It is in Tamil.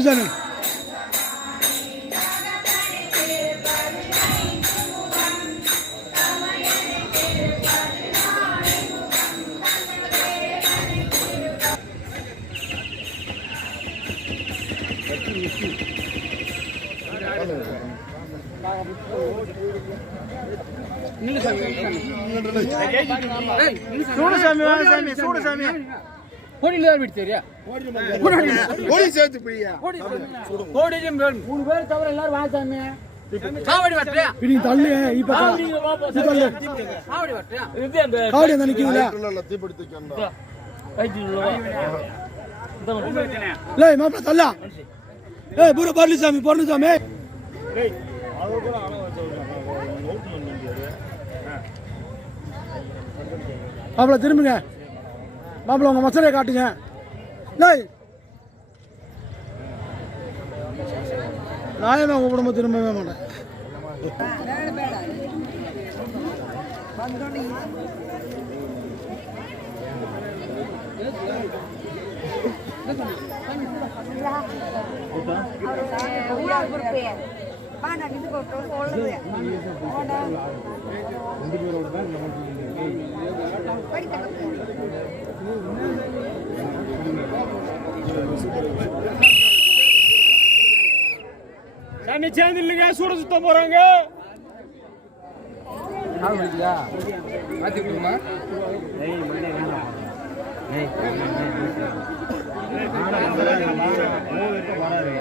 குருசாமி. சூடசாமி கோடியில் தெரியா கோடி சேர்த்து பிரியா கோடி 3 பேர் தவிர எல்லாரும் வாசாமி காவடி வட்டறியா நீ தள்ளு இப்ப தள்ளு காவடி வட்டறியா இது அந்த காவடி அந்த நிக்குதுல தீபடுத்திக்கண்டா ஐஜில லே மாப்ள தள்ளா ஏய் பூர பர்லிசாமி பொன்னுசாமி டேய் அது கூட ஆள வச்சா நோட் பண்ணியாரு மாப்ள திரும்புங்க மாப்ள உங்க மசரையை காட்டுங்க லேய் நாயமே உங்க குடும்பம் திரும்பவே மாட்டேன் சாமி சேர்ந்து இல்லைங்க சூட சுத்த போறாங்க மாத்திக்குமா வராரு